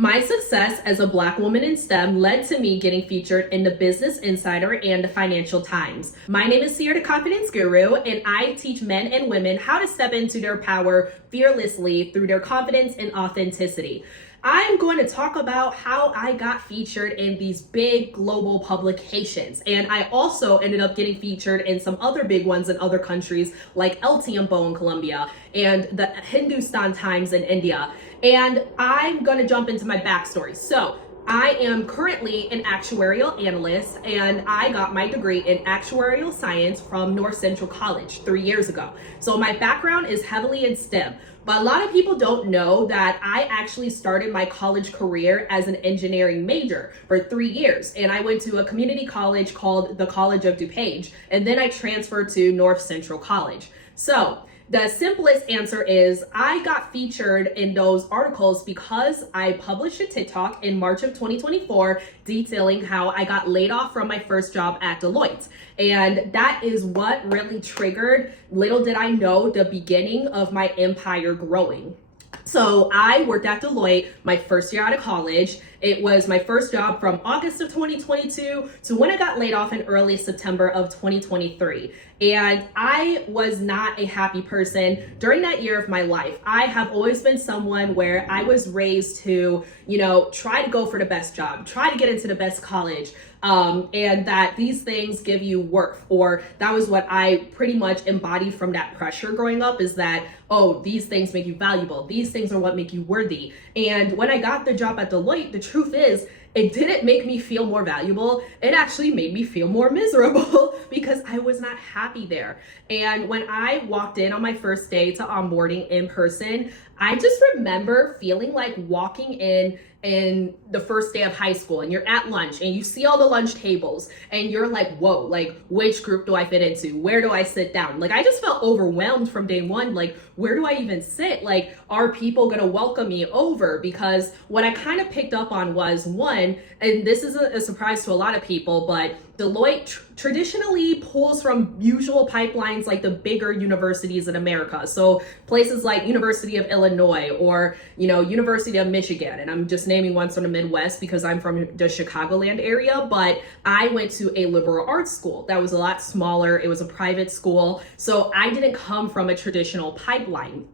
My success as a Black woman in STEM led to me getting featured in the Business Insider and the Financial Times. My name is Sierra, the Confidence Guru, and I teach men and women how to step into their power fearlessly through their confidence and authenticity. I'm going to talk about how I got featured in these big global publications. And I also ended up getting featured in some other big ones in other countries like El Tiempo in Colombia and the Hindustan Times in India. And I'm going to jump into my backstory. So I am currently an actuarial analyst, and I got my degree in actuarial science from North Central College 3 years ago. So my background is heavily in STEM. But a lot of people don't know that I actually started my college career as an engineering major for 3 years. And I went to a community college called the College of DuPage. And then I transferred to North Central College. So the simplest answer is I got featured in those articles because I published a TikTok in March of 2024 detailing how I got laid off from my first job at Deloitte. And that is what really triggered, little did I know, the beginning of my empire growing. So I worked at Deloitte my first year out of college. It was my first job from August of 2022 to when I got laid off in early September of 2023. And I was not a happy person during that year of my life. I have always been someone where I was raised to, try to go for the best job, try to get into the best college, and that these things give you worth, or that was what I pretty much embodied from that pressure growing up, is that, oh, these things make you valuable. These things are what make you worthy. And when I got the job at Deloitte, the truth is, it didn't make me feel more valuable. It actually made me feel more miserable because I was not happy there. And when I walked in on my first day to onboarding in person, I just remember feeling like walking in the first day of high school, and you're at lunch and you see all the lunch tables and you're like, whoa, like, which group do I fit into? Where do I sit down? Like, I just felt overwhelmed from day one. Like, where do I even sit? Like, are people gonna welcome me over? Because what I kind of picked up on was, one, and this is a surprise to a lot of people, but Deloitte traditionally pulls from usual pipelines like the bigger universities in America. So places like University of Illinois or, University of Michigan. And I'm just naming ones from the Midwest because I'm from the Chicagoland area. But I went to a liberal arts school that was a lot smaller. It was a private school. So I didn't come from a traditional pipeline.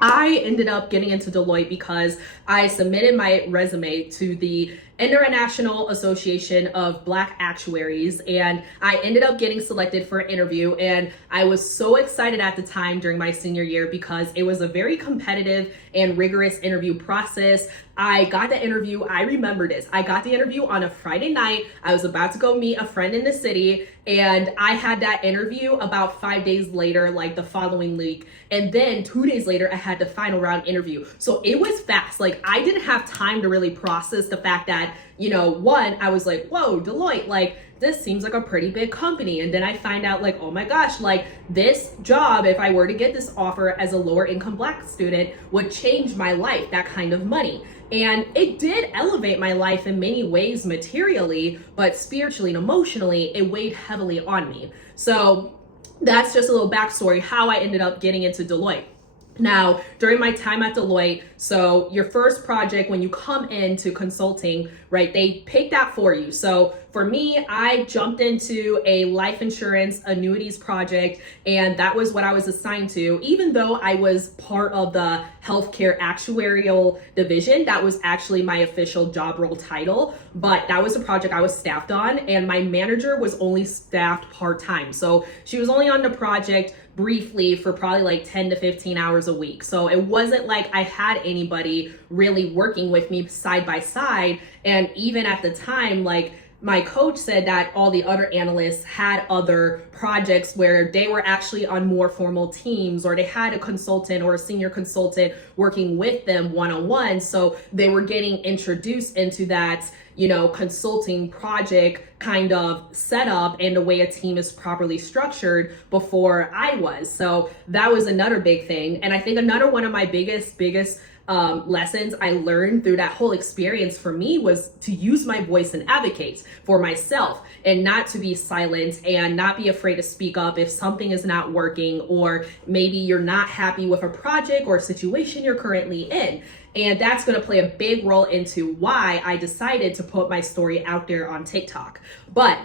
I ended up getting into Deloitte because I submitted my resume to the International Association of Black Actuaries, and I ended up getting selected for an interview. And I was so excited at the time during my senior year because it was a very competitive and rigorous interview process. I got the interview, I remember this, I got the interview on a Friday night. I was about to go meet a friend in the city, and I had that interview about 5 days later, like the following week. And then 2 days later, I had the final round interview. So it was fast. Like, I didn't have time to really process the fact that, one, I was like, whoa, Deloitte, like, this seems like a pretty big company. And then I find out, like, oh my gosh, like, this job, if I were to get this offer as a lower income Black student, would change my life, that kind of money. And it did elevate my life in many ways materially, but spiritually and emotionally, it weighed heavily on me. So that's just a little backstory how I ended up getting into Deloitte. Now, during my time at Deloitte, so your first project when you come into consulting, right, they pick that for you. So for me, I jumped into a life insurance annuities project, and that was what I was assigned to. Even though I was part of the healthcare actuarial division, that was actually my official job role title, but that was a project I was staffed on, and my manager was only staffed part-time. So she was only on the project briefly for probably like 10 to 15 hours a week. So it wasn't like I had anybody really working with me side by side. And even at the time, like, my coach said that all the other analysts had other projects where they were actually on more formal teams, or they had a consultant or a senior consultant working with them one-on-one. So they were getting introduced into that, consulting project kind of setup and the way a team is properly structured before I was. So that was another big thing. And I think another one of my biggest lessons I learned through that whole experience for me was to use my voice and advocate for myself, and not to be silent and not be afraid to speak up if something is not working, or maybe you're not happy with a project or a situation you're currently in. And that's going to play a big role into why I decided to put my story out there on TikTok. But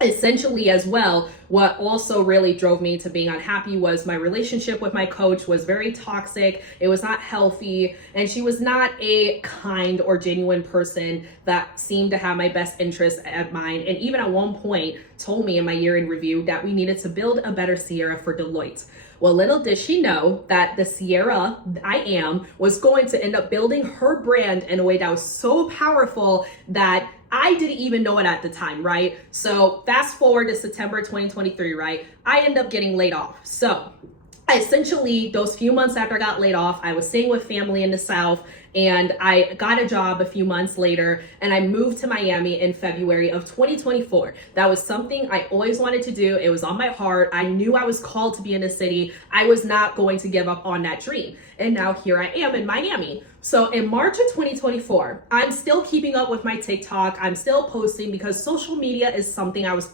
essentially as well, what also really drove me to being unhappy was my relationship with my coach was very toxic. It was not healthy, and she was not a kind or genuine person that seemed to have my best interests at mind. And even at one point told me in my year in review that we needed to build a better Sierra for Deloitte. Well, little did she know that the Sierra I am was going to end up building her brand in a way that was so powerful that I didn't even know it at the time, right? So fast forward to September 2023, right? I end up getting laid off. So essentially, those few months after I got laid off, I was staying with family in the South, and I got a job a few months later, and I moved to Miami in February of 2024. That was something I always wanted to do. It was on my heart. I knew I was called to be in the city. I was not going to give up on that dream. And now here I am in Miami. So in March of 2024, I'm still keeping up with my TikTok. I'm still posting because social media is something I was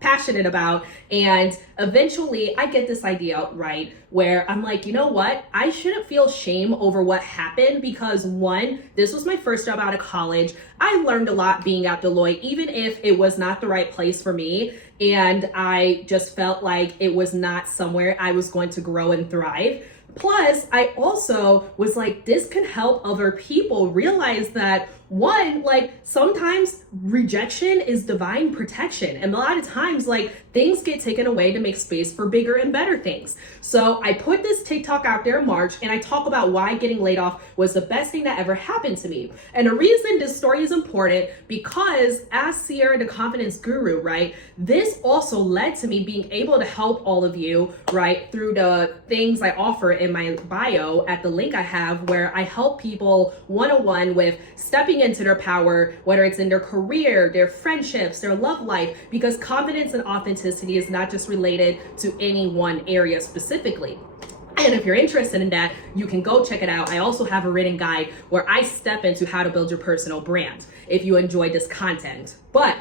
passionate about. And eventually I get this idea, right, where I'm like, you know what? I shouldn't feel shame over what happened because one, this was my first job out of college. I learned a lot being at Deloitte, even if it was not the right place for me. And I just felt like it was not somewhere I was going to grow and thrive. Plus, I also was like, this can help other people realize that one, like sometimes rejection is divine protection. And a lot of times, like things get taken away to make space for bigger and better things. So I put this TikTok out there in March and I talk about why getting laid off was the best thing that ever happened to me. And the reason this story is important because as Sierra, the confidence guru, right, this also led to me being able to help all of you, right, through the things I offer in my bio at the link I have where I help people one-on-one with stepping into their power, whether it's in their career, their friendships, their love life, because confidence and authenticity is not just related to any one area specifically. And if you're interested in that, you can go check it out. I also have a written guide where I step into how to build your personal brand if you enjoy this content. But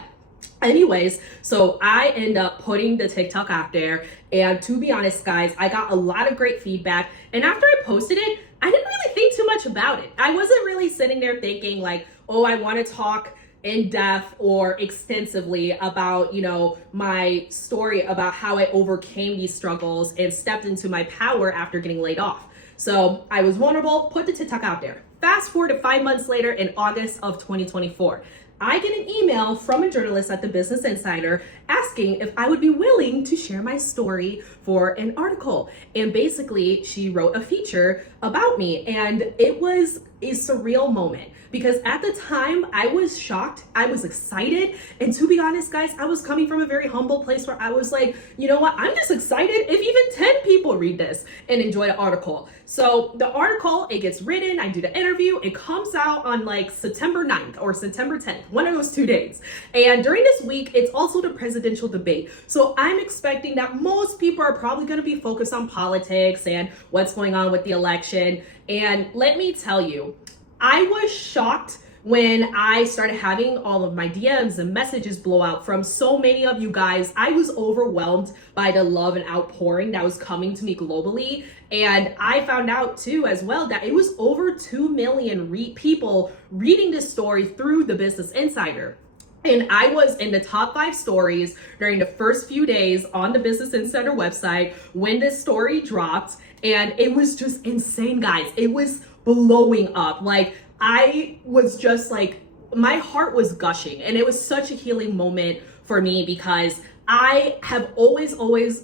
anyways, so I end up putting the TikTok out there, and to be honest, guys, I got a lot of great feedback. And after I posted it, I didn't really think too much about it. I wasn't really sitting there thinking like, oh, I want to talk in depth or extensively about, you know, my story about how I overcame these struggles and stepped into my power after getting laid off. So I was vulnerable, put the TikTok out there. Fast forward to 5 months later in August of 2024. I get an email from a journalist at the Business Insider asking if I would be willing to share my story for an article. And basically, she wrote a feature about me. And it was a surreal moment because at the time I was shocked, I was excited. And to be honest, guys, I was coming from a very humble place where I was like, you know what? I'm just excited if even 10 people read this and enjoy the article. So the article, it gets written, I do the interview, it comes out on like September 9th or September 10th, one of those 2 days. And during this week, it's also the presidential debate. So I'm expecting that most people are probably going to be focused on politics and what's going on with the election. And let me tell you, I was shocked when I started having all of my DMs and messages blow out from so many of you guys. I was overwhelmed by the love and outpouring that was coming to me globally. And I found out too as well that it was over 2 million people reading this story through the Business Insider. And I was in the top 5 stories during the first few days on the Business Insider website when this story dropped. And it was just insane, guys. It was blowing up. Like, I was just like, my heart was gushing. And it was such a healing moment for me because I have always,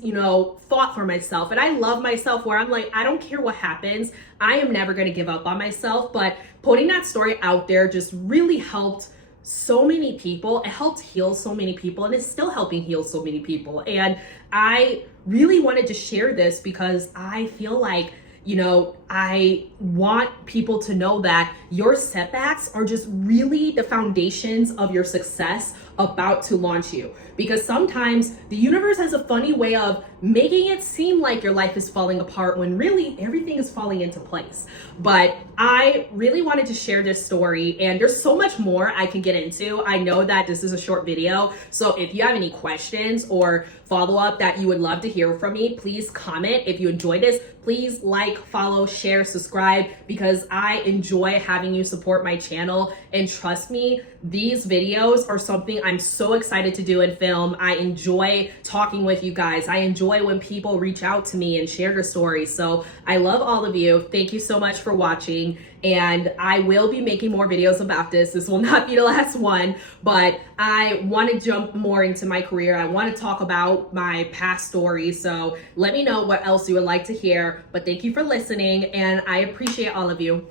you know, fought for myself. And I love myself where I'm like, I don't care what happens. I am never going to give up on myself. But putting that story out there just really helped so many people. It helped heal so many people, and it's still helping heal so many people. And I really wanted to share this because I feel like, you know, I want people to know that your setbacks are just really the foundations of your success about to launch you. Because sometimes the universe has a funny way of making it seem like your life is falling apart when really everything is falling into place. But I really wanted to share this story, and there's so much more I can get into. I know that this is a short video, so if you have any questions or follow-up that you would love to hear from me, please comment. If you enjoyed this, please like, follow, share. share, subscribe, because I enjoy having you support my channel. And trust me, these videos are something I'm so excited to do and film. I enjoy talking with you guys. I enjoy when people reach out to me and share their stories. So I love all of you. Thank you so much for watching. And I will be making more videos about this. This will not be the last one, but I want to jump more into my career. I want to talk about my past stories. So let me know what else you would like to hear. But thank you for listening, and I appreciate all of you.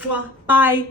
Bye.